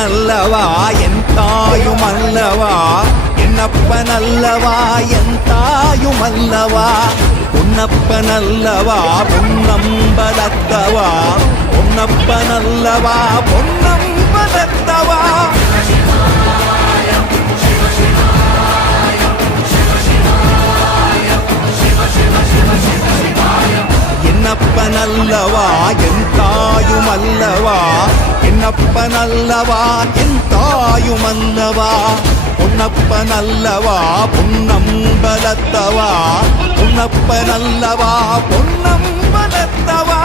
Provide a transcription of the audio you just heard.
பொன்னப்பனல்லவா என் தாயுமல்லவா என்னப்பனல்லவா என் தாயுமல்லவா பொன்னப்பனல்லவா பொன்னம்பலத்தவா பொன்னப்பனல்லவா பொன்னம்பலத்தவா என்னப்பனல்லவா என் தாயுமல்லவா என்னப்பனல்லவா என் தாயுமல்லவா பொன்னப்பனல்லவா பொன்னம்பலத்தவா பொன்னப்பனல்லவா பொன்னம்பலத்தவா